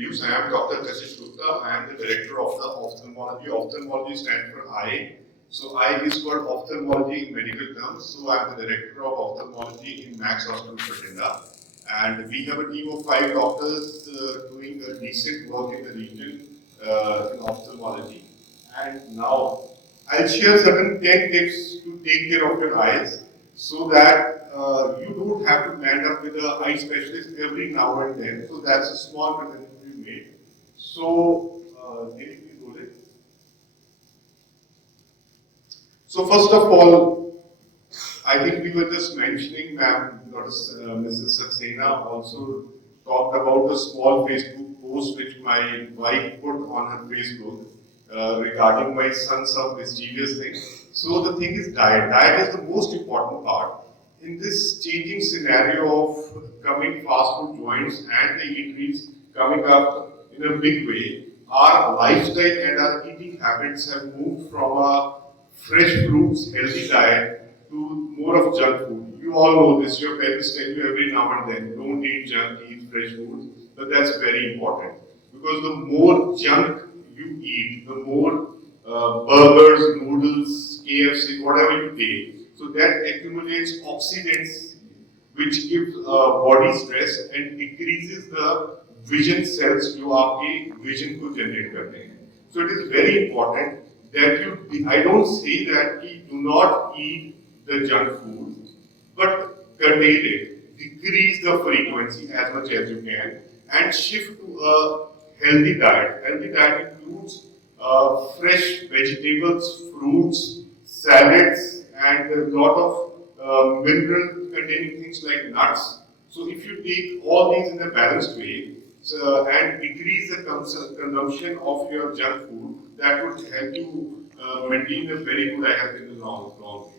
introduce. I am Dr. Kashish Gupta. I am the director of the ophthalmology. Ophthalmology stands for eye. So eye is called ophthalmology in medical terms. So I am the director of ophthalmology in Max Hospital, Patinda. And we have a team of 5 doctors doing a decent work in the region in ophthalmology. And now I'll share certain 10 tips to take care of your eyes so that you don't have to land up with an eye specialist every now and then. So that's a small presentation we made. So, can you please roll it? So first of all, I think we were just mentioning, ma'am, Mrs. Saxena also talked about a small Facebook post which my wife put on her Facebook regarding my son's some mischievous thing. So the thing is diet. Diet is the most important part. In this changing scenario of coming fast food joints and the eateries coming up in a big way, our lifestyle and our eating habits have moved from a fresh fruits, healthy diet to more of junk food. You all know this, your parents tell you every now and then, don't eat junk, eat fresh food, but that's very important. Because the more junk you eat, the more burgers, noodles, KFC, whatever you take, so that accumulates oxidants which give body stress and decreases the vision cells जो आपके vision को generate करते हैं. So it is very important that you, I don't say that you do not eat the junk food, but curtail it, decrease the frequency as much as you can, and shift to a healthy diet. Healthy diet includes fresh vegetables, fruits, salads, and a lot of mineral containing things like nuts. So if you take all these in a balanced way and decrease the consumption of your junk food, that would help you maintain a very good eye health in the long run.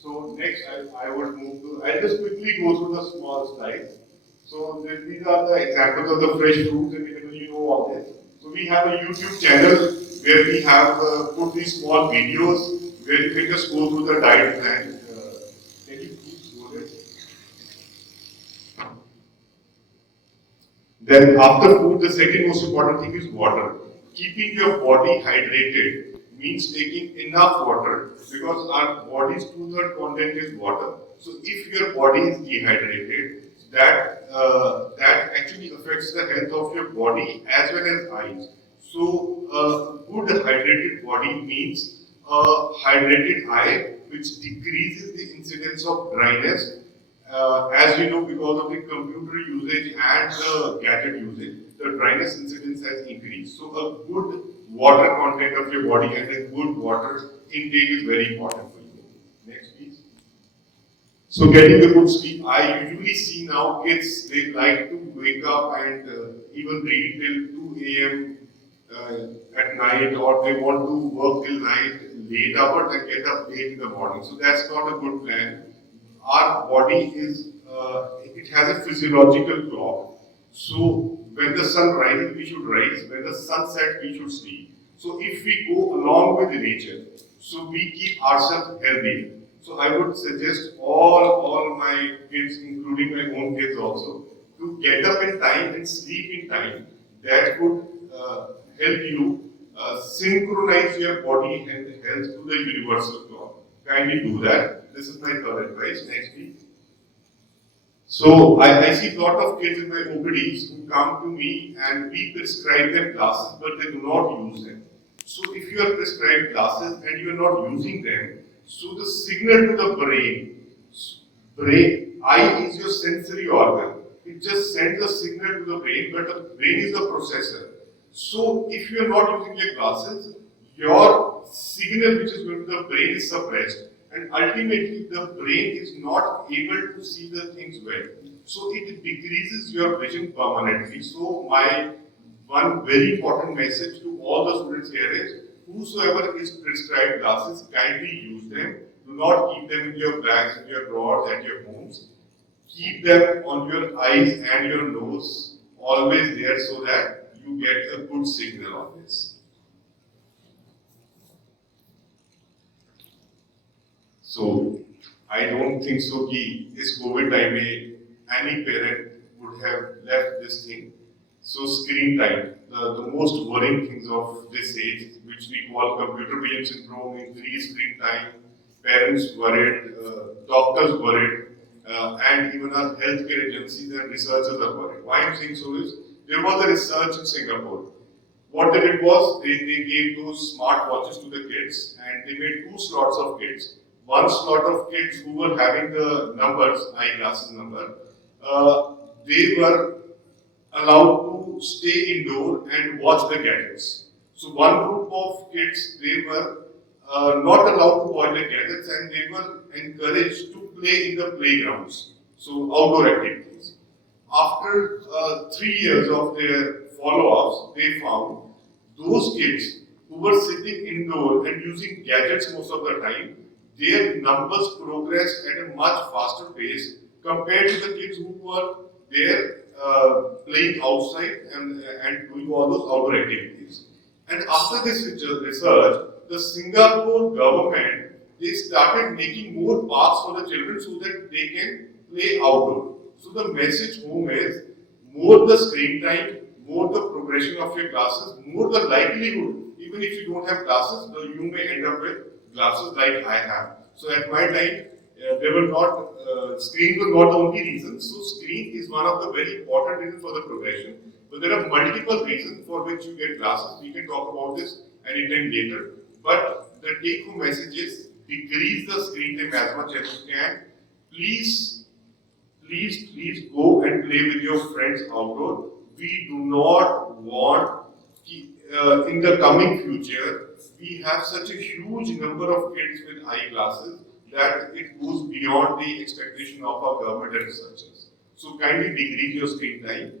So next I would move to, I'll just quickly go through the small slides. So these are the examples of the fresh fruits and vegetables, you know all this. So we have a YouTube channel where we have put these small videos where you can just go through the diet plan. Can you please go there? Then after food, the second most important thing is water. Keeping your body hydrated means taking enough water because our body's 2/3 content is water. So if your body is dehydrated, that actually affects the health of your body as well as eyes. So a good hydrated body means a hydrated eye, which decreases the incidence of dryness. As you know, because of the computer usage and the gadget usage, the dryness incidence has increased. So a good water content of your body and a good water intake is very important for you. Next, please. So getting a good sleep, I usually see now kids, they like to wake up and even read till 2 a.m. At night, or they want to work till night late hours and get up late in the morning. So that's not a good plan. Our body is, it has a physiological clock. So when the sun rises, we should rise. When the sun sets, we should sleep. So if we go along with nature, so we keep ourselves healthy. So I would suggest all my kids, including my own kids also, to get up in time and sleep in time. That would help you synchronize your body and health to the universal clock. Kindly do that. This is my third advice. Next, please. So I see a lot of kids in my OPDs who come to me and we prescribe them glasses, but they do not use them. So if you are prescribed glasses and you are not using them, so the signal to the brain, eye is your sensory organ. It just sends a signal to the brain, but the brain is the processor. So if you are not using your glasses, your signal which is going to the brain is suppressed, and ultimately the brain is not able to see the things well. So it decreases your vision permanently. So my one very important message to all the students here is, whosoever is prescribed glasses, kindly use them. Do not keep them in your bags, in your drawers, at your homes. Keep them on your eyes and your nose, always there, so that you get a good signal on this. So I don't think so कि इस COVID time में any parent would have left this thing. So screen time, the most worrying things of this age, which we call computer vision syndrome, increased screen time, parents worried, doctors worried, and even our healthcare agencies and researchers are worried. Why I'm saying so is, there was a research in Singapore. What they did was, they gave those smart watches to the kids and they made two slots of kids. One slot of kids who were having the numbers, eyeglasses number, they were allowed to stay indoor and watch the gadgets. So one group of kids, they were not allowed to watch the gadgets and they were encouraged to play in the playgrounds, so outdoor activities. After 3 years of their follow-ups, they found those kids who were sitting indoor and using gadgets most of the time, their numbers progressed at a much faster pace compared to the kids who were there playing outside and doing all those outdoor activities. And after this research, the Singapore government, they started making more parks for the children so that they can play outdoor. So the message home is, more the screen time, more the progression of your glasses, more the likelihood, even if you don't have glasses, you may end up with glasses like I have. So at my time, they were not, screens were not the only reason. So screen is one of the very important reasons for the progression. But there are multiple reasons for which you get glasses. We can talk about this anytime later. But the take-home message is, decrease the screen time as much as you can. Please go and play with your friends outdoor. We do not want, in the coming future, we have such a huge number of kids with eyeglasses that it goes beyond the expectation of our government and researchers. So kindly decrease your screen time.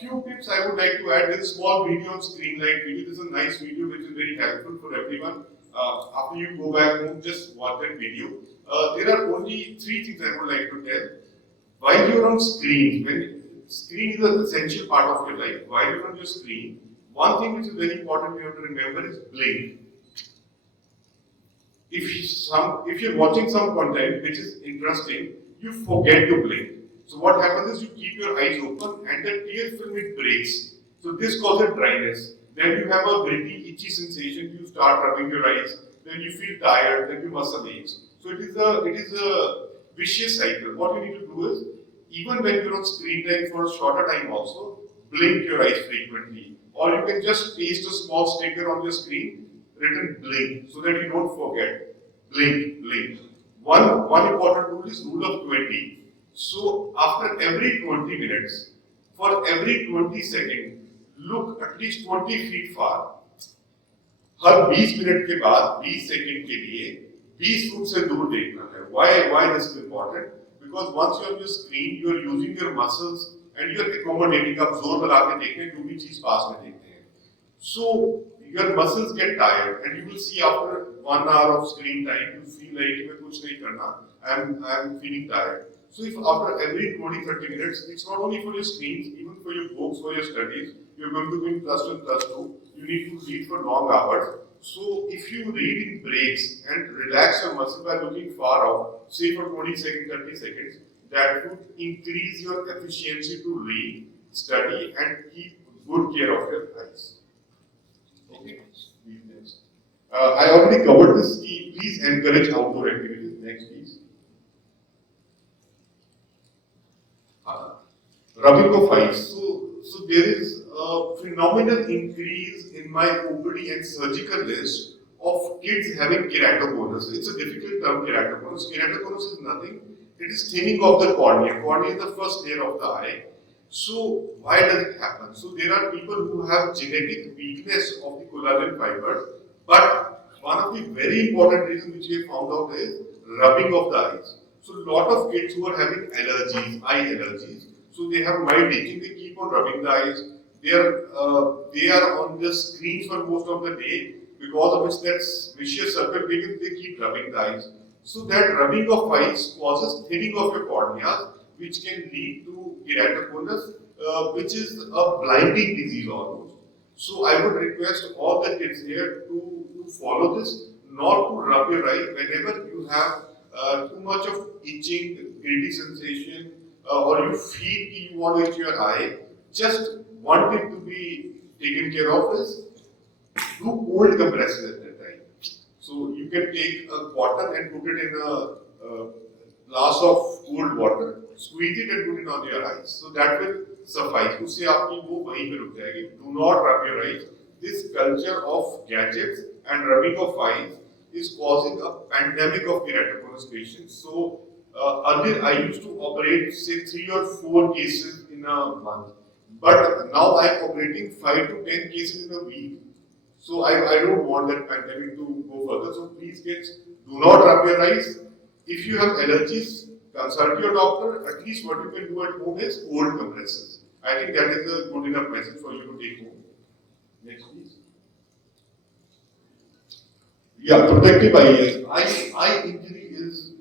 Few tips I would like to add. There's a small video on screen light video. This is a nice video which is very helpful for everyone. After you go back home, just watch that video. There are only 3 things I would like to tell. While you're on screen, when screen is an essential part of your life, while you're on your screen, one thing which is very important you have to remember is blink. If you're watching some content which is interesting, you forget to blink. So what happens is, you keep your eyes open and the tear film it breaks. So this causes dryness. Then you have a gritty, itchy sensation. You start rubbing your eyes. Then you feel tired. Then your muscle aches. So it is a vicious cycle. What you need to do is, even when you're on screen time for a shorter time also, blink your eyes frequently. Or you can just paste a small sticker on your screen written blink so that you don't forget. Blink, blink. One important rule is rule of 20. So after every 20 minutes, for every 20 seconds, look at least 20 feet far. Her 20 minute के बाद 20 second के लिए 20 foot से दूर देखना है. Why this is important? Because once you're on your screen, you're using your muscles and you're accommodating. आप जोर लगा के देखें, जो भी चीज पास में देखते हैं. So your muscles get tired, and you will see after 1 hour of screen time, you feel like मैं कुछ नहीं करना. I'm feeling tired. So if after every 20-30 minutes, it's not only for your screens, even for your books, for your studies, you're going to be in plus 1, plus 2, you need to read for long hours. So if you read in breaks and relax your muscle by looking far out, say for 20 seconds, 30 seconds, that would increase your efficiency to read, study, and keep good care of your eyes. Okay, I already covered this. Please encourage outdoor activities. Next, please. Rubbing of eyes. So there is a phenomenal increase in my OPD and surgical list of kids having keratoconus. It's a difficult term, keratoconus. Keratoconus is nothing. It is thinning of the cornea. Cornea is the first layer of the eye. So why does it happen? So there are people who have genetic weakness of the collagen fibers, but one of the very important reasons which we have found out is rubbing of the eyes. So a lot of kids who are having allergies, eye allergies, so they have mild itching, they keep on rubbing the eyes. They are on the screens for most of the day, because of which that vicious circle begins, they keep rubbing the eyes. So that rubbing of eyes causes thinning of your corneas, which can lead to keratoconus, which is a blinding disease almost. So I would request all the kids here to follow this, not to rub your eye whenever you have too much of itching, gritty sensation, or you feel you want to itch your eye. Just want it to be taken care of is do cold compresses at that time. So you can take a cotton and put it in a glass of cold water, squeeze it and put it on your eyes. So that will suffice. उससे आपकी वो वहीं पे रुक जाएगी. Do not rub your eyes. This culture of gadgets and rubbing of eyes is causing a pandemic of keratoconus patients. So earlier I used to operate say 3 or 4 cases in a month, but now I am operating 5 to 10 cases in a week. So I don't want that pandemic to go further. So please kids, do not rub your eyes. If you have allergies, consult your doctor. At least what you can do at home is cold compresses. I think that is a good enough message for you to take home. Next please. Yeah, protective eye injury is,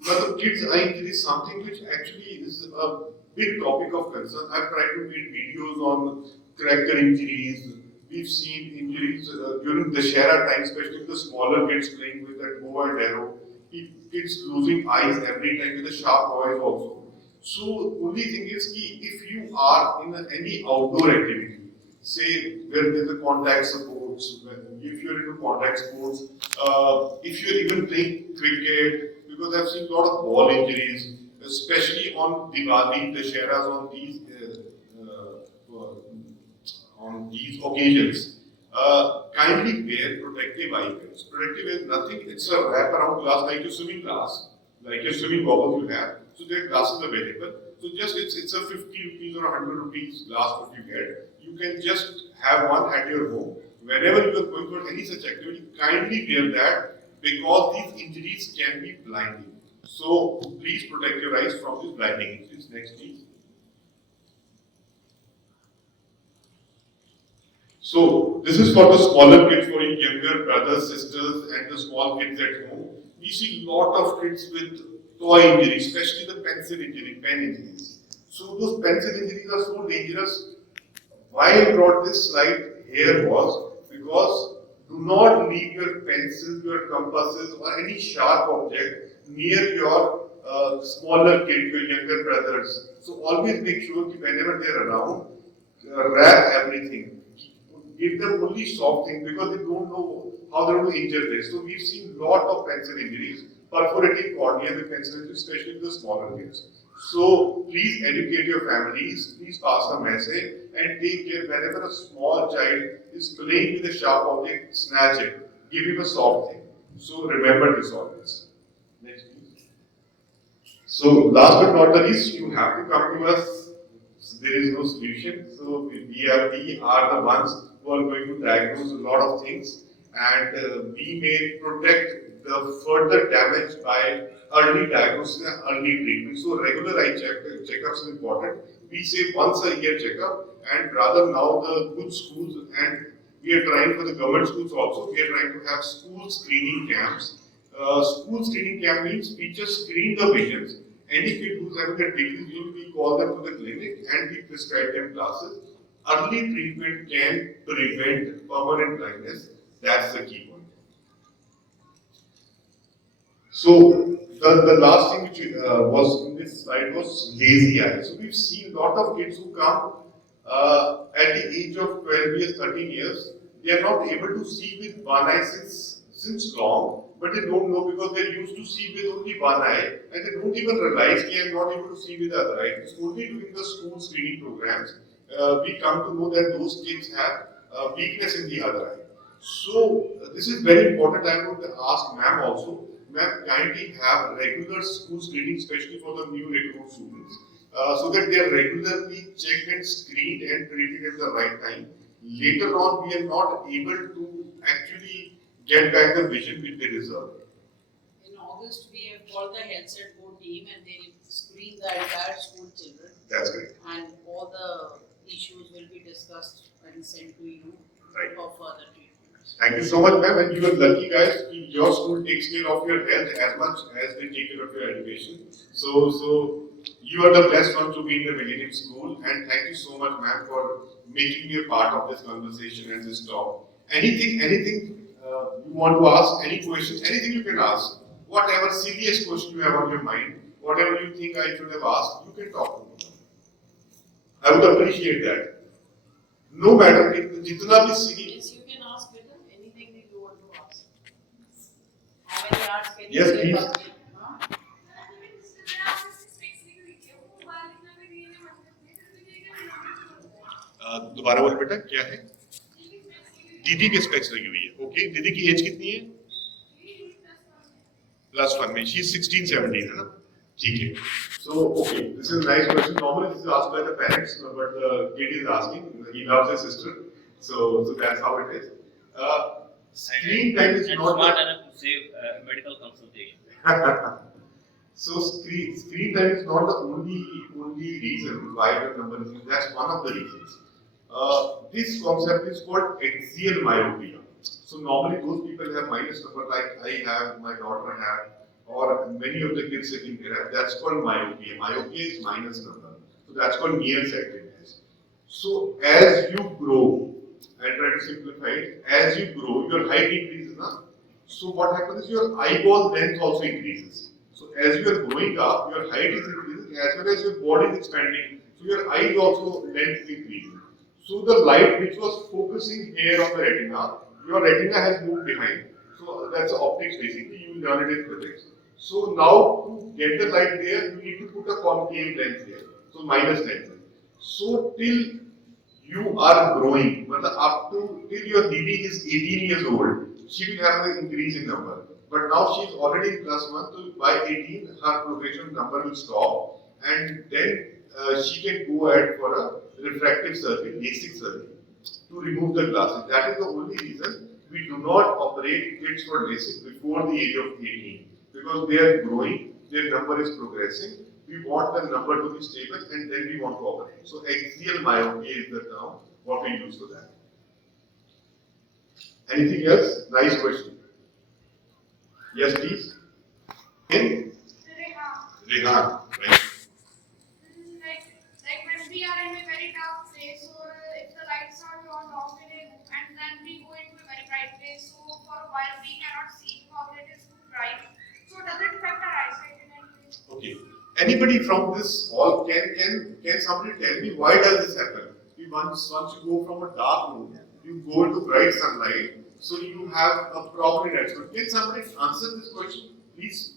the kids' eye injury is something which actually is a big topic of concern. I've tried to make videos on cracker injuries. We've seen injuries during the Shara time, especially the smaller kids playing with that bow and arrow. Kids losing eyes every time with the sharp eyes also. So only thing is if you are in any outdoor activity, say where there's a contact sports, if you're into contact sports, if you're even playing cricket, because I've seen a lot of ball injuries, especially on Diwali, the Sharas on these occasions. Kindly wear protective eye glasses. Protective is nothing, it's a wrap around glass like your swimming glass, like your swimming goggles you have. So there are glasses available. So just it's a 50 rupees or 100 rupees glass that you get. You can just have one at your home. Whenever you are going for any such activity, kindly wear that because these injuries can be blinding. So please protect your eyes from these blinding injuries. Next please. So this is for the smaller kids, for your younger brothers, sisters, and the small kids at home. We see a lot of kids with toy injuries, especially the pencil injury, pen injuries. So those pencil injuries are so dangerous. Why I brought this slide here was because do not leave your pencils, your compasses, or any sharp object near your smaller kid, your younger brothers. So always make sure that whenever they are around, wrap everything. Give them only soft things because they don't know how they're going to injure this. So we've seen a lot of pencil injuries, perforating cornea with pencil injuries, especially the smaller kids. So please educate your families, please pass the message and take care whenever a small child is playing with a sharp object, snatch it, give him a soft thing. So remember this always. Next please. So last but not the least, you have to come to us. There is no solution. So we are the ones who are going to diagnose a lot of things and we may protect the further damage by early diagnosis and early treatment. So regular eye checkups is important. We say once a year checkup and rather now the good schools and we are trying for the government schools also, we are trying to have school screening camps. School screening camp means we just screen the patients. Any kid who's having a disease, we call them to the clinic and we prescribe them glasses. Early treatment can prevent permanent blindness. That's the key point. So the last thing which was in this slide was lazy eye. So we've seen a lot of kids who come at the age of 12 years, 13 years. They are not able to see with one eye since long, but they don't know because they're used to see with only one eye and they don't even realize they are not able to see with the other eye. It's only during the school screening programs we come to know that those kids have weakness in the other eye. So this is very important. I would ask ma'am also. Ma'am, kindly have regular school screening, especially for the new recruit students, so that they are regularly checked and screened and treated at the right time. Later on, we are not able to actually get back the vision which they deserve. In August, we have called the health set board team and they will screen the entire school children. That's great. And all the issues will be discussed and sent to you right. for further treatment. Thank you so much, ma'am. And you are lucky, guys. Your school takes care of your health as much as they take care of your education. So you are the best one to be in the Millennium School. And thank you so much, ma'am, for making me a part of this conversation and this talk. Anything you want to ask? Any questions? Anything you can ask. Whatever serious question you have on your mind, whatever you think I should have asked, you can talk to me. I would appreciate that. no matter जितना भी सीधी. Yes, you can ask Peter anything that you want to ask. How many arts can you Yes, say please. about it? Huh? दोबारा बोल बेटा क्या है? दीदी के specs लगी हुई है. ओके, दीदी की एज कितनी है? +1 में. She is 16-17 है ना? ठीक है. So okay, this is a nice question. Normally this is asked by the parents, but the kid is asking. He loves his sister, so that's how it is. Screen time is and not smart enough to save medical consultation. So screen time is not the only reason why the number is. That's one of the reasons. This concept is called axial myopia. So normally those people have minus number like I have, my daughter have, or many of the kids sitting here have. That's called myopia. Myopia is minus number. So that's called nearsightedness. So as you grow, I try to simplify it. As you grow, your height increases, na? So what happens is your eyeball length also increases. So as you are growing up, your height is increasing as well as your body is expanding. So your eyes also length is increasing. So the light which was focusing here on the retina, your retina has moved behind. So that's optics basically. You learn it in physics. So now to get the light there, you need to put a concave lens here. So minus lens. So till you are growing, but up to till your baby is 18 years old, she will have an increase in number. But now she is already in +1, so by 18 her progression number will stop, and then she can go ahead for a refractive surgery, LASIK surgery, to remove the glasses. That is the only reason we do not operate kids for LASIK before the age of 18, because they are growing, their number is progressing. We want the number to be stable and then we want to operate. So axial myopia is the term what we use for that. Anything else? Nice question. Yes, please. In Rehan, right? Like when we are in a very dark place, or if the lights are turned off in a room, and then we go into a very bright place, so for a while we cannot see because it is too bright. So does it affect our eyesight in any way? Okay. Anybody from this hall can somebody tell me why does this happen? Once you go from a dark room, you go into bright sunlight, so you have a proper reaction. Can somebody answer this question? Please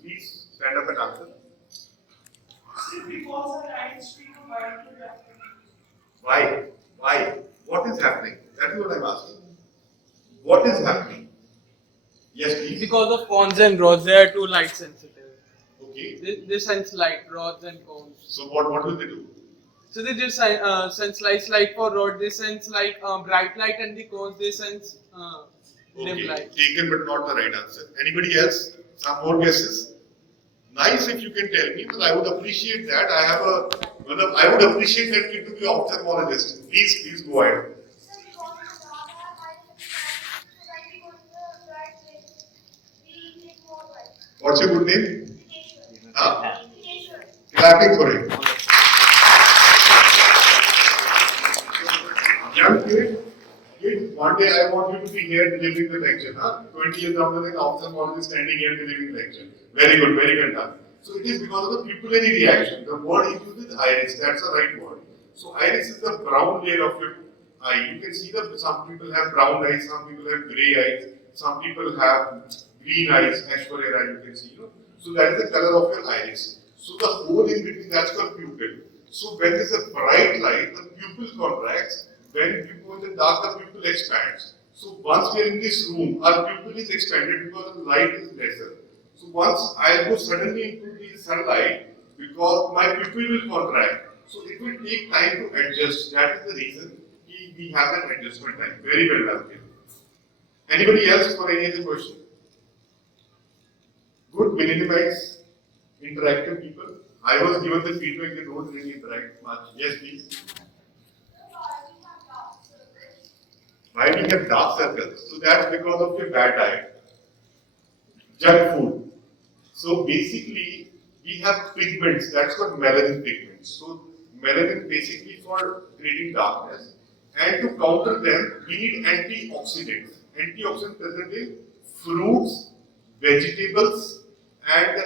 stand up and answer. Because the light stream of light is happening. Why? Why? What is happening? That is what I'm asking. What is happening? Yes, please. Because of cones and rods, they are too light sensitive. Okay. They sense light, rods and cones. So what will they do? So they just sense lights. Like for rod, they sense like bright light, and the cones they sense dim light. Taken but not the right answer. Anybody else? Some more guesses? Nice if you can tell me, because I would appreciate that. I would appreciate that kid to be ophthalmologist. Please go ahead. What's your good name? Clapping for him. Young kid, one day I want you to be here delivering the lecture. 20 years after an ophthalmologist standing here delivering the lecture. Very good, very well done. So it is because of the pupillary reaction. The word is used is iris, that's the right word. So iris is the brown layer of your eye. You can see that some people have brown eyes, some people have grey eyes, some people have green eyes, Ashwarya eye, you can see. So that is the color of your iris. So the hole in between, that's called pupil. So when there is a bright light, the pupil contracts. When you go in the dark, the pupil expands. So once we are in this room, our pupil is expanded because the light is lesser. So once I go suddenly into the sunlight, because my pupil will contract. So it will take time to adjust. That is the reason we have an adjustment time. Very well done. Anybody else for any other question? Good, Millenniumites, interactive people. I was given the feedback they don't really interact much. Yes, please. Why we have dark circles? So that's because of your bad diet. Junk food. So basically, we have pigments, that's called melanin pigments. So melanin basically for creating darkness. And to counter them, we need antioxidants. Antioxidants present in fruits, vegetables, and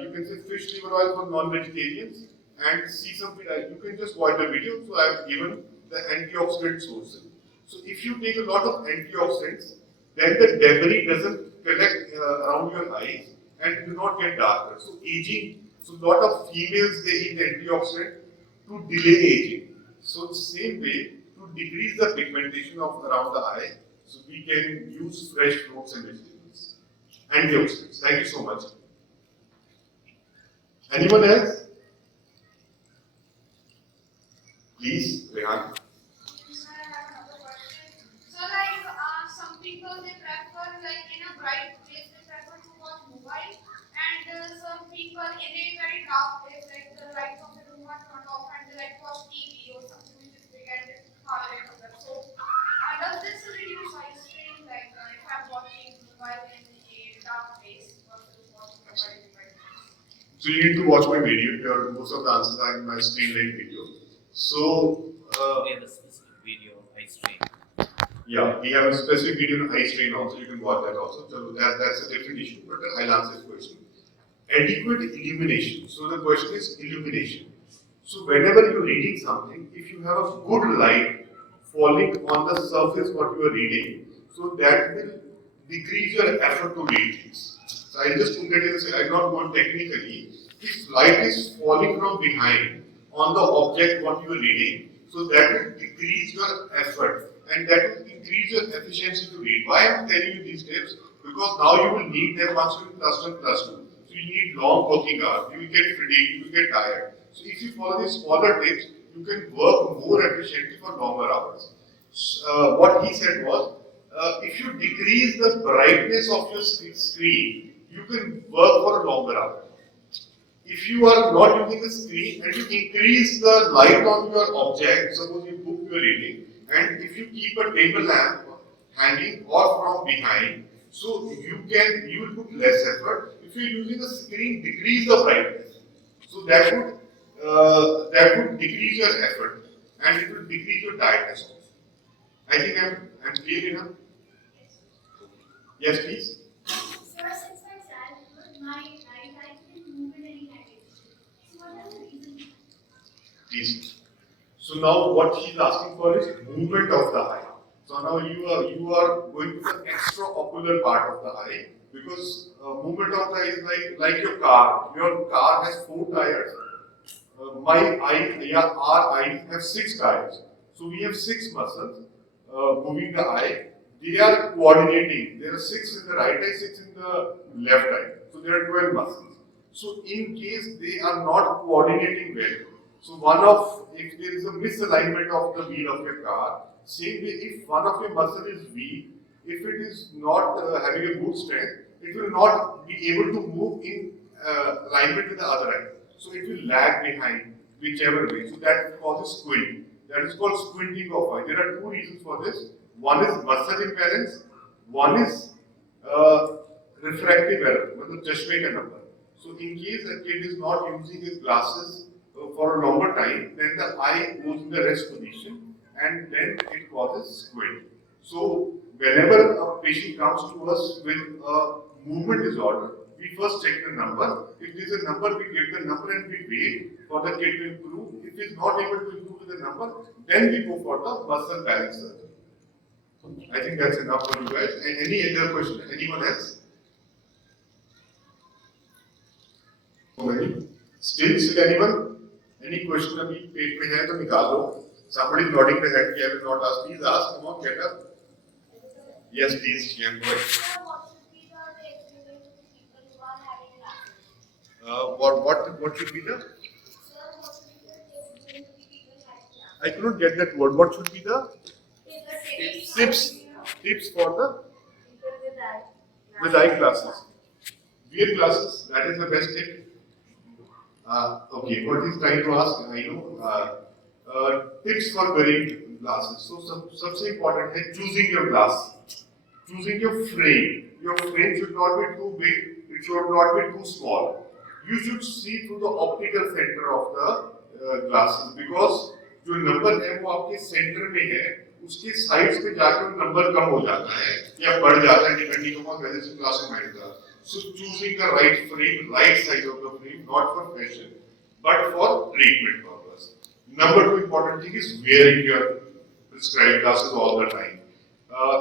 you can say fish liver oil for non-vegetarians, and sesame seed oil. You can just watch the video. So I have given the antioxidant sources. So if you take a lot of antioxidants, then the debris doesn't collect around your eyes and do not get darker. So aging, so a lot of females they eat antioxidant to delay aging. So the same way to decrease the pigmentation of around the eye, so we can use fresh fruits and vegetables. Antioxidants. Thank you so much. Anyone else? Please, Rehan. Sir, I have another question. So, like, some people they prefer, like, in a bright place, they prefer to watch mobile, and some people in a very dark place, like the lights of the room are turned off, and they like to watch TV or something which is big and it's far away from them. So, does this reduce eye strain, like, if I'm watching mobile in a dark place versus watching mobile in a bright place? So you need to watch my video. Most of the answers are in my screen light video. So We have a specific video of eye strain. yeah, we have a specific video on eye strain also. You can watch that also. So that's a different issue, but I'll answer this question. Adequate illumination. So the question is illumination. So whenever you're reading something, if you have a good light falling on the surface what you are reading, so that will decrease your effort to read things. So I'll just put that in and say, I'll not go technically. If light is falling from behind on the object what you are reading, so that will decrease your effort and that will increase your efficiency to read. Why I am telling you these tips? Because now you will need them once you plus 1 plus 2. So you need long working hours, you will get fatigued, you will get tired. So if you follow these smaller tips, you can work more efficiently for longer hours. What he said was, if you decrease the brightness of your screen, you can work for a longer hour. If you are not using the screen and you increase the light on your object, suppose you book you are reading, and if you keep a table lamp hanging or from behind, so you will put less effort. If you are using a screen, decrease the brightness. So that would decrease your effort and it will decrease your tiredness also. I think I'm clear enough. Yes, please. Sir, since my childhood, my right eye can move in any direction. So what are the reasons? Please. So now what she's asking for is movement of the eye. So now you are going to the extraocular part of the eye because movement of the eye is like your car. Your car has 4 tires. Our eyes have 6 tires. So we have 6 muscles moving the eye. They are coordinating. There are 6 in the right eye, 6 in the left eye. So there are 12 muscles. So in case they are not coordinating well, so if there is a misalignment of the wheel of your car, same way if one of your muscle is weak, if it is not having a good strength, it will not be able to move in alignment with the other eye. So it will lag behind whichever way. So that causes squint. That is called squinting of eye. There are 2 reasons for this. One is muscle imbalance, one is refractive error, मतलब चश्मे का number. So in case a kid is not using his glasses for a longer time, then the eye goes in the rest position and then it causes squint. So whenever a patient comes to us with a movement disorder, we first check the number. If there is a number, we give the number and we wait for the kid to improve. If he is not able to improve with the number, then we go for the muscle balance surgery. I think that's enough for you guys. And any other question? Anyone else? Still anyone? Any question अभी पेट में है तो निकाल लो. Somebody is nodding their head. I will not ask. Please ask. Come on, get up. Yes, please. Go ahead. Sir, what should be the explanation to people who are having glasses? What should be the? Sir, what should be the explanation to people having glasses? I cannot get that word. What should be the tips for the with eyeglasses? Wear glasses. That is the best tip. Okay, what he's trying to ask, I know. Tips for wearing glasses. So, सबसे important है choosing your glass, choosing your frame. Your frame should not be too big. It should not be too small. You should see through the optical center of the glasses because जो number है वो आपके centre में है, उसके sides पे जाकर number कम हो जाता है या बढ़ जाता है depending upon whether it's glass or metal. So choosing the right frame, right size of the frame, not for fashion, but for treatment purpose. Number two important thing is wearing your prescribed glasses all the time.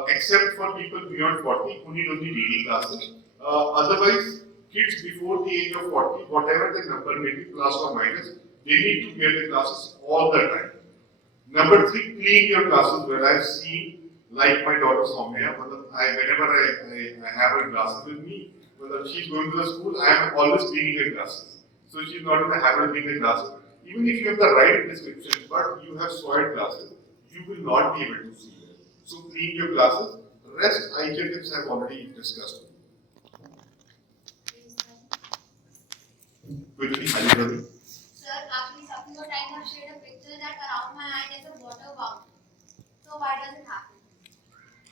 Except for people beyond 40 who need only reading glasses. Otherwise, kids before the age of 40, whatever the number may be, plus or minus, they need to wear the glasses all the time. Number three, clean your glasses well. I've seen, like my daughter Soumya, whenever I have her glasses with me, whether she's going to the school, I am always cleaning her glasses. So she's not in the habit of cleaning her glasses. Even if you have the right prescription, but you have soiled glasses, you will not be able to see well. So clean your glasses. Rest eye care tips I have already discussed. Quickly, Halidari. Sir, actually, some of the time I've shared a picture that around my eye there's a water bump. So why does it happen?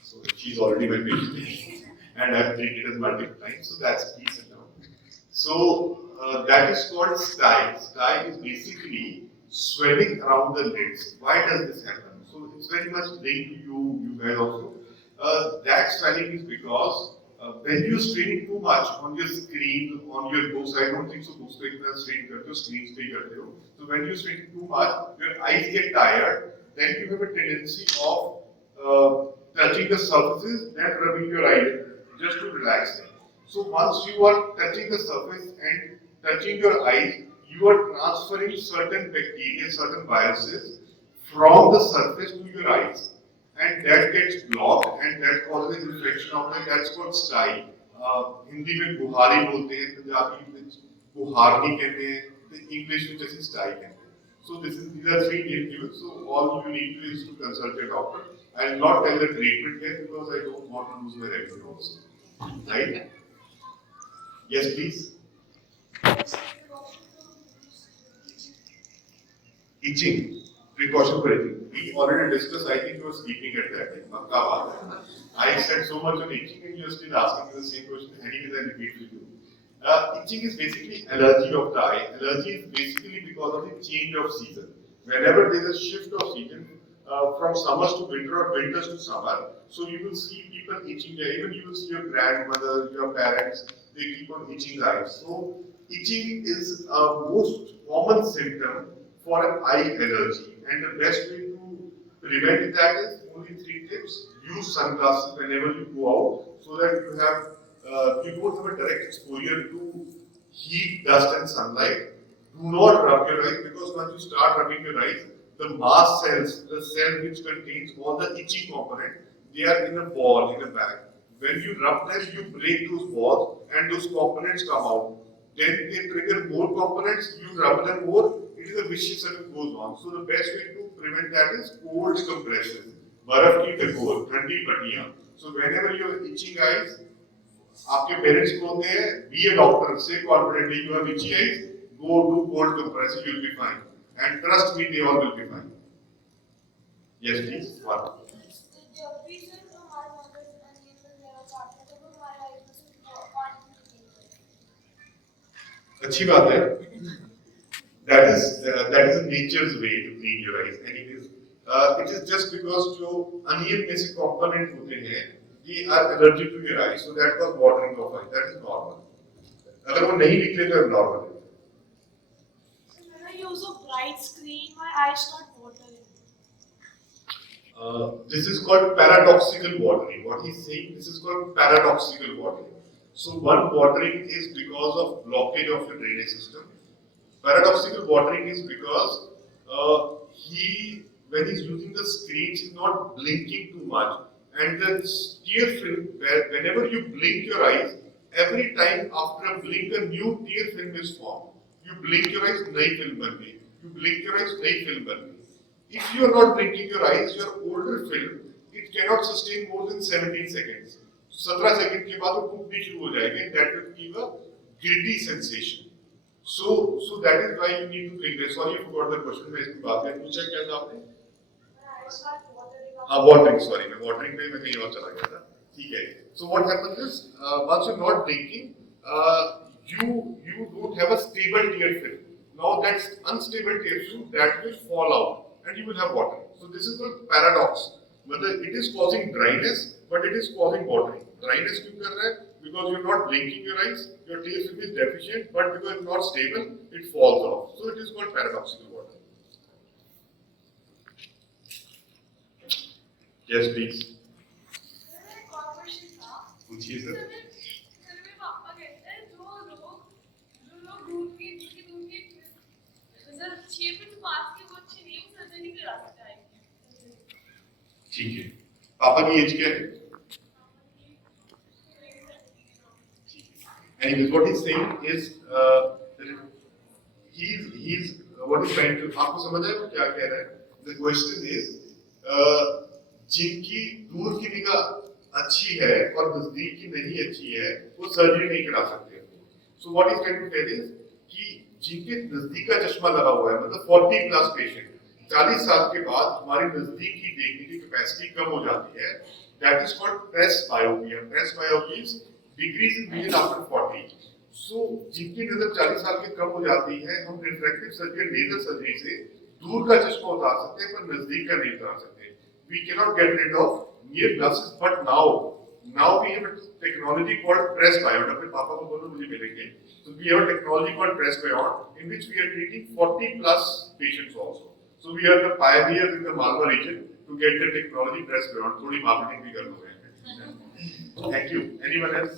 So she's already my patient and I've treated her multiple times, so that's peace and love. So that is called sty. Sty is basically swelling around the lids. Why does this happen? So it's very much linked to you guys also. That swelling is because when you strain too much on your screen, on your books, I don't think so books पे इतना strain करते हो, screens पे ही करते हो. So when you strain too much, your eyes get tired. Then you have a tendency of touching the surfaces and rubbing your eyes just to relax them. So once you are touching the surface and touching your eyes, you are transferring certain bacteria, certain viruses from the surface to your eyes. And that gets blocked and that causes infection of the, that's called sty. Hindi में बुहारी बोलते हैं, पंजाबी में बुहारनी कहते हैं, English में जैसे sty कहते हैं. So these are three names given. So all you need to is to consult a doctor. I will not tell the treatment here because I don't want to lose my revenue also. Right? Yes, please. Itching. Precaution for itching. We already discussed, I think you were sleeping at that time. I said so much on itching and you are still asking me the same question. Anyways, I repeat with you. Itching is basically allergy of the eye. Allergy is basically because of the change of season. Whenever there is a shift of season, from summers to winter or winters to summer, so you will see people itching there. Even you will see your grandmother, your parents, they keep on itching eyes. So itching is a most common symptom for an eye allergy. And the best way to prevent that is only three tips. Use sunglasses whenever you go out so that you don't have a direct exposure to heat, dust and sunlight. Do not rub your eyes because once you start rubbing your eyes, the mast cells, the cell which contains all the itching component, they are in a ball, in a bag. When you rub them, you break those balls and those components come out. Then they trigger more components, you rub them more, it is a vicious circle goes on. So the best way to prevent that is cold compression. बर्फ की टकोर, ठंडी पट्टियां. So whenever you have itching eyes, आपके parents बोलते हैं, be a doctor, say confidently, you have itchy eyes, go do cold compression, you will be fine. And trust me, they all will be fine. Yes, please. What? अच्छी बात है. That is nature's way to clean your eyes. Anyways, it is just because जो onion में से component होते हैं, they are allergic to your eyes, so that was watering of eyes. That is normal. अगर वो नहीं निकले तो normal है. When I use a bright screen, my eyes start watering. This is called paradoxical watering. What he's saying, this is called paradoxical watering. So one watering is because of blockage of your drainage system. Paradoxical watering is because when he's using the screens, he's not blinking too much. And the tear film, whenever you blink your eyes, every time after a blink, a new tear film is formed. You blink your eyes, नई film बन गई. You blink your eyes, नई film बन गई. If you are not blinking your eyes, your older film, it cannot sustain more than 17 seconds. 17 second के बाद वो टूटनी शुरू हो जाएगी. That will give a gritty sensation. So that is why you need to blink. Sorry, I forgot the question. मैं इसकी बात में पूछा क्या था आपने? हाँ, watering. Sorry, मैं watering पे मैं कहीं और चला गया था. ठीक है. So what happens is once you're not blinking, you don't have a stable tear film. Now that unstable tear film that will fall out and you will have watering. So this is called paradox. मतलब it is causing dryness, but it is causing watering. Dryness क्यों कर रहा है? Because you're not blinking your eyes, your tear film is deficient, but because it's not stable, it falls off. So it is called paradoxical watering. Yes, please. एक और question था। पूछिए sir. Sir मेरे पापा कहते हैं जो लोग दूध की मतलब 6 फीट पास के वो अच्छे नहीं सर्जरी करा सकता है। ठीक है। पापा की एज क्या है? And what he's saying is, he's what he's trying to, आपको समझ आया वो क्या कह रहा है? The question is, जिनकी दूर की निगाह अच्छी है और नजदीक की नहीं अच्छी है, वो सर्जरी नहीं करा सकते। So what he's trying to tell is कि जिनके नजदीक का चश्मा लगा हुआ है, मतलब 40+ पेशेंट, 40 साल के बाद हमारी नजदीक की देखने की कैपेसिटी कम हो जाती है। That is called press myopia. Press myopia is decrease in vision after 40. So जिनकी नजर 40 साल की कम हो जाती है, हम रिफ्रैक्टिव सर्जरी, लेजर सर्जरी से दूर का चश्मा उतार सकते हैं, पर नजदीक का नहीं उतार सकते। We cannot get rid of near glasses, but now we have a technology called press biond. अपने पापा को बोलो मुझे मिलेंगे। So we have a technology called press biond in which we are treating 40+ patients also. So we are the pioneers in the Malwa region to get the technology press biond. थोड़ी marketing भी कर लोगे। Thank you. Anyone else?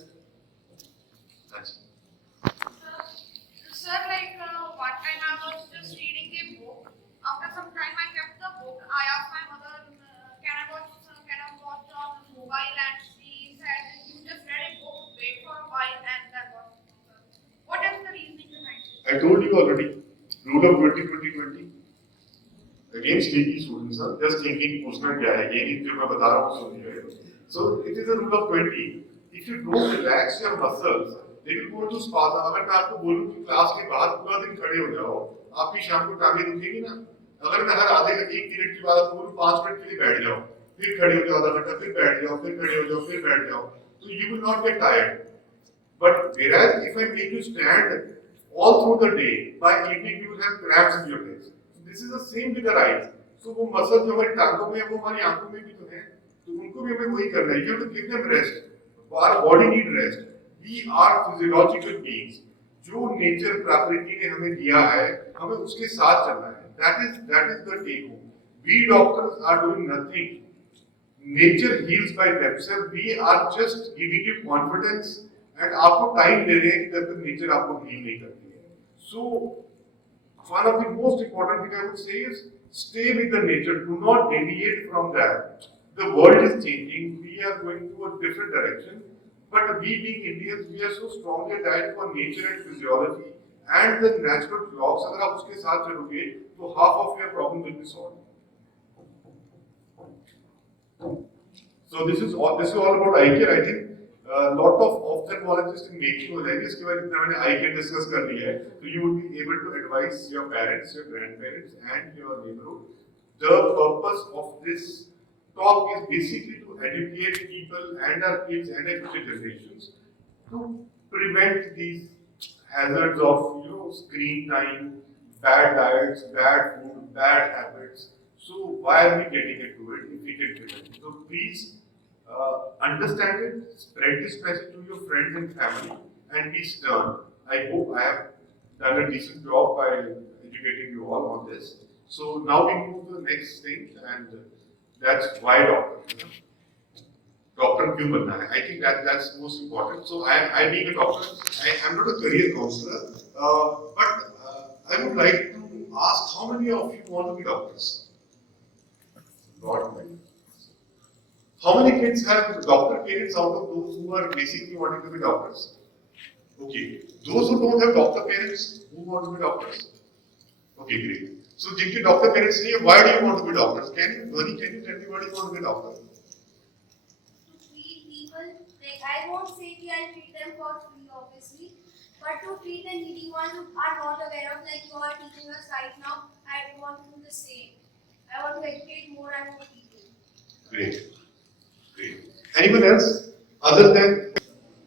Sir, like one time I was just reading a book. After some time I kept the book. I asked my mother, can I watch on mobile? And she said, you just read a book, wait for a while and then watch. What is the reasoning behind it? I told you already. Rule of 20-20-20. Again, sneaky students, just thinking पूछना क्या है? ये नहीं जो मैं बता रहा हूँ सुनिए. So it is a rule of 20. If you don't relax your muscles, they will go to spasm. अगर मैं आपको बोलूं कि क्लास के बाद पूरा दिन खड़े हो जाओ, आपकी शाम को टांगें दुखेगी ना? अगर मैं हर आधे 1 मिनट के बाद आपको बोलूं 5 मिनट के लिए बैठ जाओ, फिर खड़े हो जाओ आधा घंटा, फिर बैठ जाओ, फिर खड़े हो जाओ, फिर बैठ जाओ, तो you will not get tired. But whereas if I make you stand all through the day, by evening you will have cramps in your legs. This is the same with the eyes. So वो muscle जो हमारी टांगों में है, वो हमारी आंखों में भी तो है, तो उनको भी हमें वही करना है. You have to give them rest. Our body need rest. We are physiological beings. जो नेचर प्रकृति ने हमें दिया है, हमें उसके साथ चलना है. That is the take home. We doctors are doing nothing. Nature heals by themselves. We are just giving you confidence and आपको टाइम दे रहे हैं कि जब तक नेचर आपको हील नहीं करती है. So one of the most important thing I would say is stay with the nature. Do not deviate from that. The world is changing. We are going to a different direction. But we being Indians, we are so strongly tied for nature and physiology and the natural clocks. अगर आप उसके साथ चलोगे, तो half of your problem will be solved. So this is all about eye care. I think lot of ophthalmologists in making हो जाएंगे. इसके बाद इतना मैंने eye care discuss कर लिया है, so you would be able to advise your parents, your grandparents, and your neighborhood. The purpose of this talk is basically to educate people and our kids and our future generations to prevent these hazards of screen time, bad diets, bad food, bad habits. So why are we getting into it if we can prevent it? So please understand it, spread this message to your friends and family, and be stern. I hope I have done a decent job by educating you all on this. So now we move to the next thing, and that's why doctor. Doctor क्यों बनना है? I think that's most important. So I being a doctor, I am not a career counselor, but I would like to ask how many of you want to be doctors? Not many. How many kids have doctor parents out of those who are basically wanting to be doctors? Okay, those who don't have doctor parents who want to be doctors. Okay, great. So जिनके doctor parents नहीं है, why do you want to be doctors? Can you tell me why do you want to be a doctor? To treat people, like I won't say that I'll treat them for free, obviously, but to treat the needy ones who are not aware of, like you are teaching us right now, I want to do the same. I want to educate more and more people. Great. Anyone else? Other than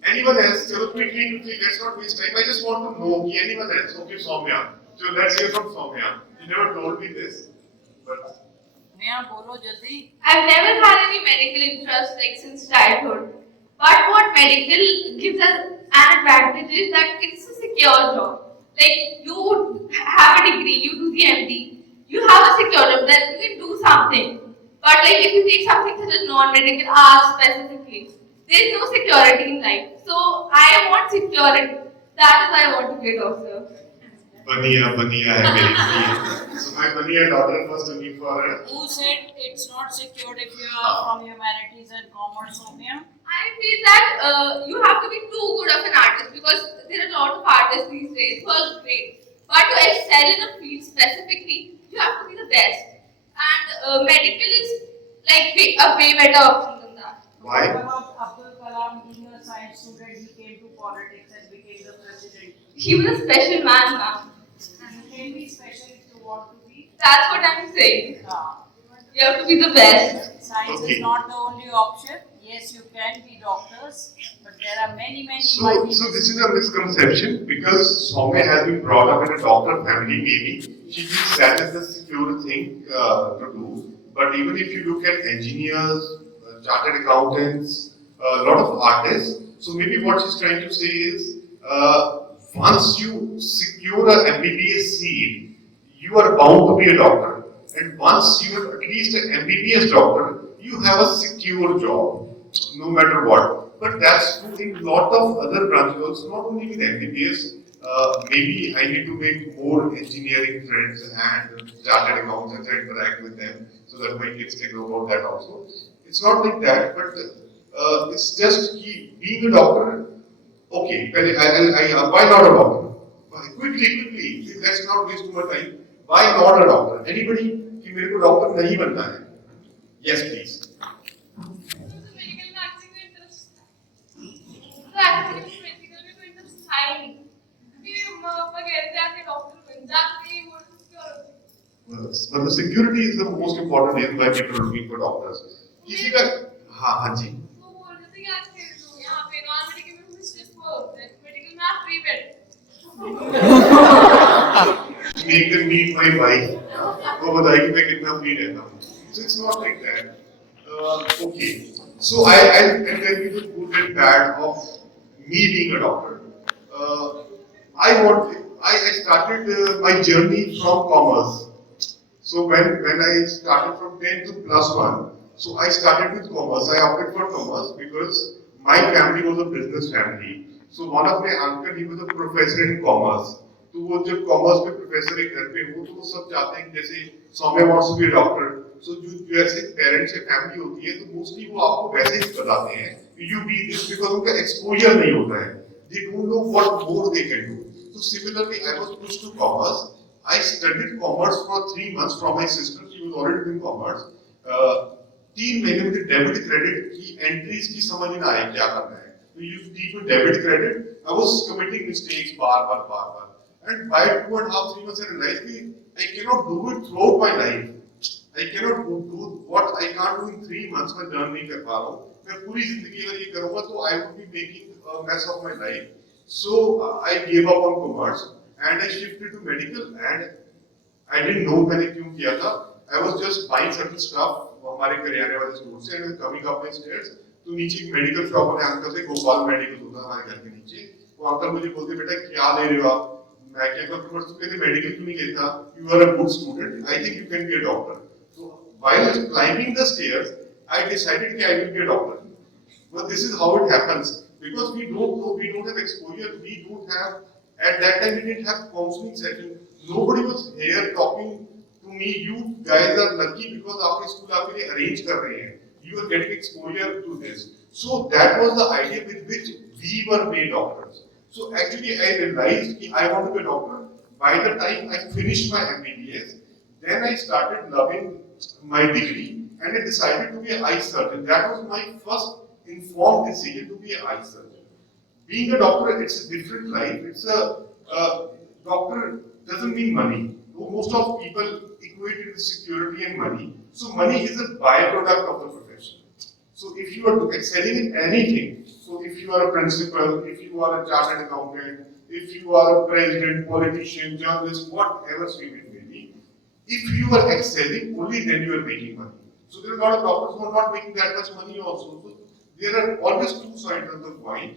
anyone else? चलो quickly, let's not waste time. I just want to know anyone else. Okay, Soumya. So let's hear from Soumya. You never told me this, but नया बोलो जल्दी. I've never had any medical interest like since childhood. But what medical gives us an advantage is that it's a secure job. Like you have a degree, you do the MD, you have a secure job that you can do something. But like if you take something such as non-medical arts specifically, there is no security in life. So I want security. That is why I want to be a doctor. Baniya hai meri baniya. So my baniya daughter was looking for a. Who said it's not secured if you are from humanities and commerce, Soumya? I feel that you have to be too good of an artist because there are a lot of artists these days who are great. But to excel in a field specifically, you have to be the best. And medical is like a way better option than that. Why? What about Abdul Kalam being a science student, he came to politics and became the president? He was a special man, ma'am. You can be special if you want to be. That's what I'm saying. Uh, You have to be the best. Science Okay. is not the only option. Yes, you can be doctors, but there are many So this is a misconception because Soumya has been brought up in a doctor family, maybe. She thinks that is the secure thing to do. But even if you look at engineers, chartered accountants, a lot of artists, so maybe what she's trying to say is, once you secure a MBBS seat, you are bound to be a doctor. And once you are at least an MBBS doctor, you have a secure job, no matter what. But that's true in lot of other branches also, not only with MBBS. Maybe I need to make more engineering friends and chartered accountants and interact with them so that my kids can know about that also. It's not like that, but it's just being a doctor. Okay, why not a doctor? Quickly, let's not waste too much time. Why not a doctor? Anybody कि मेरे को doctor नहीं बनना है? Yes, please. Medical में actually कोई interest तो actually medical में कोई interest था ही नहीं क्योंकि पापा कह रहे थे आपके डॉक्टर बन जाते वो security But the security is the most important reason why people are looking for doctors. किसी का हाँ जी. वो बोल रहे थे कि आप खेल दो यहाँ पे नॉन मेडिकल में कुछ स्ट्रेस हो मेडिकल में आप free bed Make them meet my wife. वो बताएगी मैं कितना फ्री रहता हूँ. So it's not like that. Okay. So I'll tell you the good and bad of me being a doctor. I started my journey from commerce. So when I started from 10 to +1, so I started with commerce. I opted for commerce because my family was a business family. So one of my uncle, he was a professor in commerce. तो वो जब commerce में professor एक घर पे हो तो वो सब चाहते हैं जैसे Soumya wants to be doctor so जो ऐसे पेरेंट्स से फैमिली होती है तो मोस्टली वो आपको वैसे ही बताते हैं यू बी दिस बिकॉज उनका एक्सपोजर नहीं होता है they don't know what more they can do so similarly I was pushed to commerce I studied commerce for 3 months from my sister she was already doing commerce 3 महीने में debit credit की entries की समझ ना आए क्या करना है तो you teach with debit credit I was committing mistakes bar and by 2.5 3 months I realized that I cannot do it throughout my life. I cannot do what I can't do in 3 months मैं learn नहीं कर पा रहा हूँ मैं पूरी जिंदगी अगर ये करूँगा तो I would be making a mess of my life. So I gave up on commerce and I shifted to medical and I didn't know मैंने क्यों किया था. I was just buying certain stuff हमारे करियाने वाले स्टोर से and coming up my stairs तो नीचे एक मेडिकल शॉप वाले अंकल थे गोपाल मेडिकल होता हमारे घर के नीचे वो अंकल मुझे बोलते बेटा क्या ले रहे हो आप मैं क्या कॉमर्स में कहते मेडिकल क्यों नहीं लेता you are a good student I think you can be a doctor so while climbing the stairs I decided कि I will be a doctor but this is how it happens because we don't know we don't have exposure we don't have at that time we didn't have counselling session nobody was here talking to me you guys are lucky because आपके school आपके लिए arrange कर रहे हैं you are getting exposure to this so that was the idea with which we were made doctors. So actually I realized that I want to be a doctor by the time I finished my MBBS. Then I started loving my degree and I decided to be an eye surgeon. That was my first informed decision to be an eye surgeon. Being a doctor, it's a different life. It's a doctor doesn't mean money. Most of people equate it with security and money. So money is a byproduct of the profession. So if you are excelling in anything, so if you are a principal, if you are a chartered accountant, if you are a president, politician, journalist, whatever stream it may be, if you are excelling, only then you are making money. So there are a lot of doctors who are not making that much money also. So there are always two sides of the coin.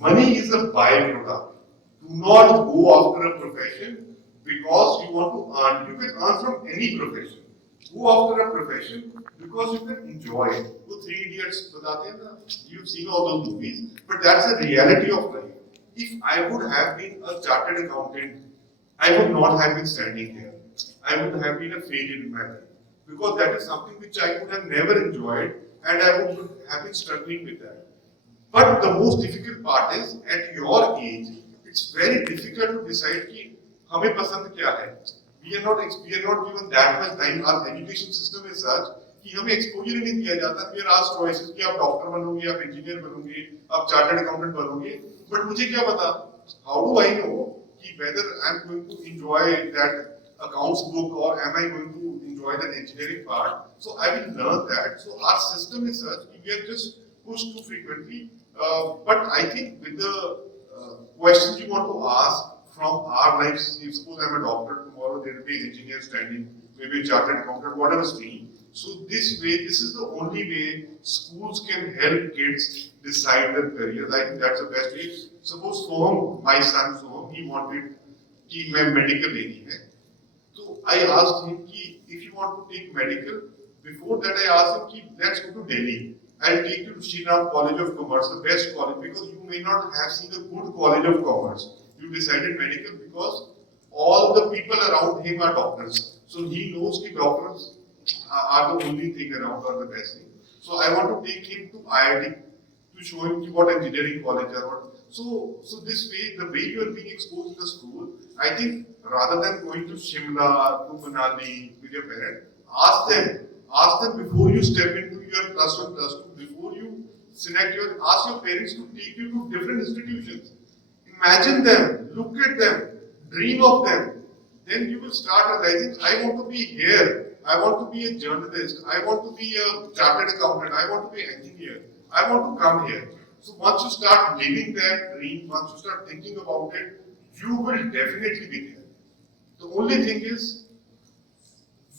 Money is a byproduct. Do not go after a profession because you want to earn. You can earn from any profession. Go after a profession because you can enjoy it. वो Three Idiots बताते हैं ना, you've seen all those movies, but that's the reality of life. If I would have been a chartered accountant, I would not have been standing here. I would have been a failure in my life because that is something which I could have never enjoyed, and I would have been struggling with that. But the most difficult part is at your age, it's very difficult to decide कि हमें पसंद क्या है. We are not given that much time. Our education system is such कि हमें exposure ही नहीं दिया जाता. We are asked choices कि आप डॉक्टर बनोगे, आप इंजीनियर बनोगे, आप चार्टर्ड अकाउंटेंट बनोगे. But मुझे क्या पता? How do I know कि whether I am going to enjoy that accounts book or am I going to enjoy that engineering part? So I will learn that. So our system is such कि we are just pushed too frequently. But I think with the questions you want to ask from our lives, if suppose I'm a doctor, tomorrow there will be an engineer standing, maybe a chartered accountant, whatever stream. So this way, this is the only way schools can help kids decide their careers. I think that's the best way. Suppose Soham, my son Soham, he wanted कि मैं medical लेनी है. So I asked him कि if you want to take medical, before that I asked him कि let's go to Delhi. I'll take you to Shriram College of Commerce, the best college, because you may not have seen a good college of commerce. You decided medical because all the people around him are doctors. So he knows that doctors are the only thing around or the best thing. So I want to take him to IIT to show him what engineering college are. What. So this way, the way you are being exposed in the school, I think rather than going to Shimla, to Manali with your parents, ask them before you step into your plus one, plus two, before you select ask your parents to take you to different institutions. Imagine them, look at them, dream of them. Then you will start realizing, I want to be here. I want to be a journalist. I want to be a chartered accountant. I want to be an engineer. I want to come here. So once you start living that dream, once you start thinking about it, you will definitely be there. The only thing is,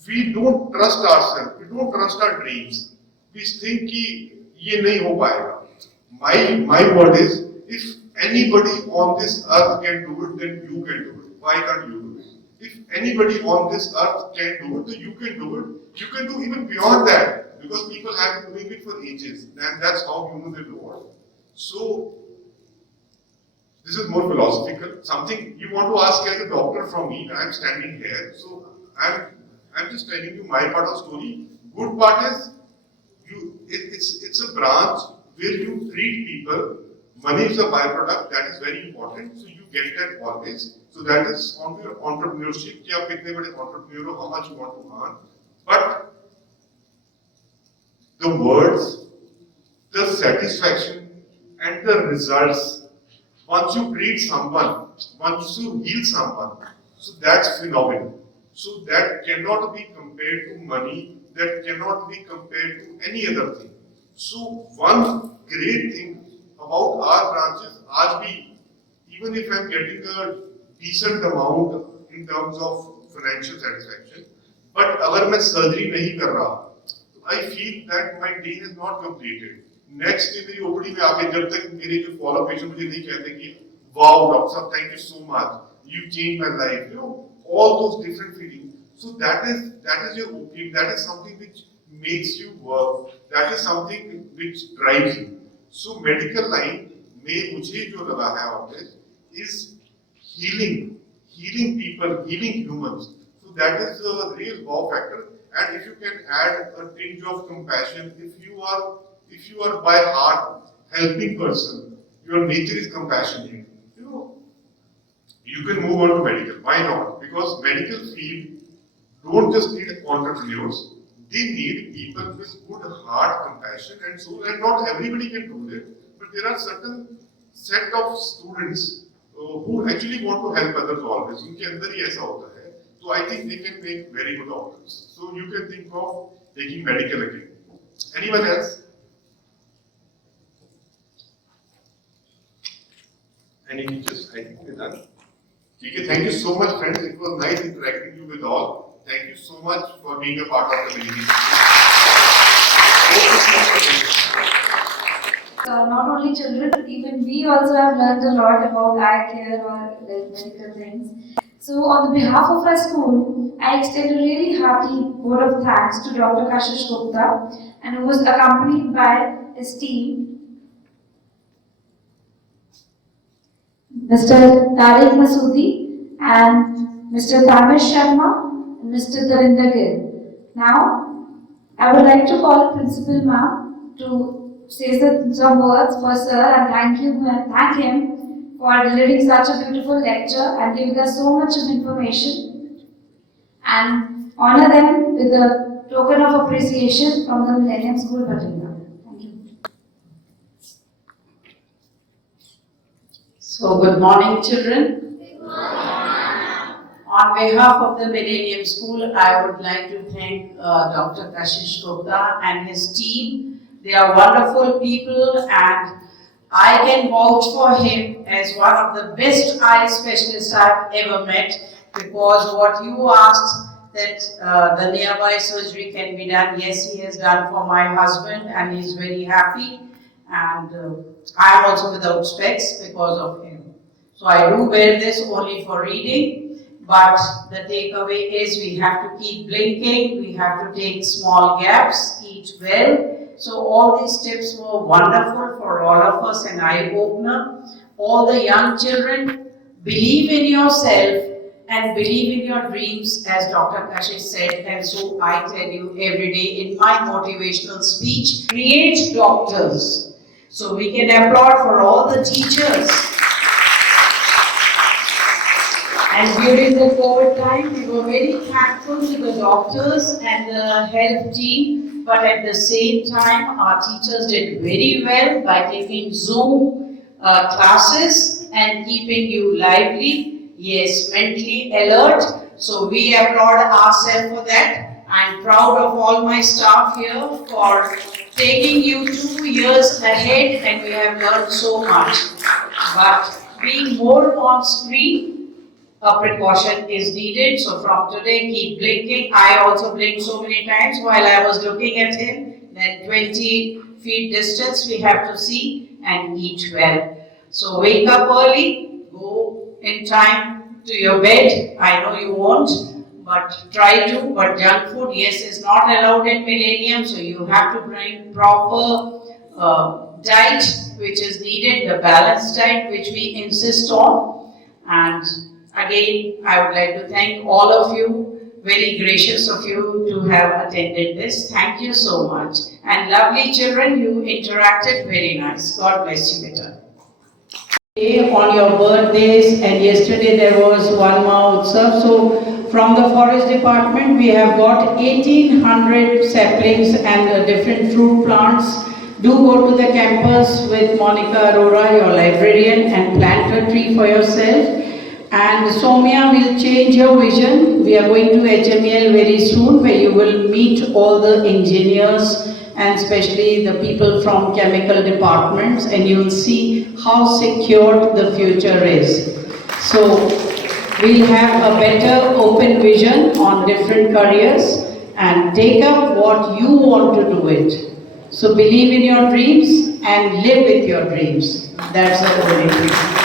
we don't trust ourselves. We don't trust our dreams. We think कि ये नहीं हो पाएगा. My word is, if anybody on this earth can do it, then you can do it. Why can't you do it? If anybody on this earth can do it, then you can do it. You can do even beyond that, because people have been doing it for ages, and that's how humans evolved. So this is more philosophical. Something you want to ask as a doctor from me. I'm standing here, so I'm just telling you my part of the story. Good part is it's a branch where you treat people. Money is a byproduct, that is very important. So you get that always. So that is on your entrepreneurship. कि आप कितने बड़े entrepreneur हो, how much you want to earn. But the words, the satisfaction, and the results. Once you treat someone, once you heal someone, so that's phenomenal. So that cannot be compared to money, that cannot be compared to any other thing. So one great thing about our branches, even if I'm getting a decent amount in terms of financial satisfaction, but अगर मैं surgery नहीं कर रहा, I feel that my day is not completed. Next day मेरी OPD में आके जब तक मेरे जो follow patient मुझे नहीं कहते कि wow doctor साहब thank you so much, you changed my life, you know, all those different feelings. So that is your opium. That is something which makes you work. That is something which drives you. So medical line में मुझे जो लगा है always is healing people, healing humans. So that is the real wow factor. And if you can add a tinge of compassion, if you are by heart helping person, your nature is compassionate. You know, you can move on to medical. Why not? Because medical field don't just need entrepreneurs. They need people with good heart, compassion, and soul. And not everybody can do it, but there are certain set of students who actually want to help others always. उनके अंदर ही ऐसा होता है. So I think they can make very good doctors. So you can think of taking medical again. Anyone else? Any teachers? I think we're done. Okay, thank you so much, friends. It was nice interacting you with all. Thank you so much for being a part of the meeting. Not only children, even we also have learned a lot about eye care or like medical things. So on the behalf of our school, I extend a really hearty vote of thanks to Dr. Kashish Gupta, and who was accompanied by his team, Mr. Tariq Masoodi and Mr. Tamish Sharma and Mr. Darinder Gill. Now, I would like to call Principal Ma'am to say some words for Sir and thank him for delivering such a beautiful lecture and giving us so much of information, and honor them with a token of appreciation from the Millennium School, Bhatinda. Thank you. So, good morning, children. On behalf of the Millennium School, I would like to thank Dr. Kashish Gupta and his team. They are wonderful people, and I can vouch for him as one of the best eye specialists I've ever met, because what you asked, that the nearby surgery can be done, yes, he has done for my husband and he's very happy, and I am also without specs because of him. So I do wear this only for reading, but the takeaway is we have to keep blinking, we have to take small gaps, eat well. So all these tips were wonderful for all of us, an eye-opener. All the young children, believe in yourself and believe in your dreams, as Dr. Kashish said, and so I tell you every day in my motivational speech, create doctors. So we can applaud for all the teachers. And during the COVID time, we were very thankful to the doctors and the health team, but at the same time, our teachers did very well by taking Zoom classes and keeping you lively, yes, mentally alert. So we applaud ourselves for that. I'm proud of all my staff here for taking you 2 years ahead, and we have learned so much. But being more on screen, a precaution is needed. So from today, keep blinking. I also blinked so many times while I was looking at him. Then 20 feet distance we have to see, and eat well. So wake up early, go in time to your bed. I know you won't, but try to. But junk food, yes, is not allowed in Millennium, so you have to bring proper diet which is needed, the balanced diet which we insist on. And again, I would like to thank all of you, very gracious of you to have attended this. Thank you so much. And lovely children, you interacted very nice. God bless you, Beta. On your birthdays, and yesterday there was one Mahotsav. So from the forest department, we have got 1800 saplings and different fruit plants. Do go to the campus with Monica Arora, your librarian, and plant a tree for yourself. And Soumya will change your vision. We are going to HMEL very soon, where you will meet all the engineers and especially the people from chemical departments, and you will see how secure the future is. So we'll have a better open vision on different careers and take up what you want to do it. So believe in your dreams and live with your dreams. That's the only thing.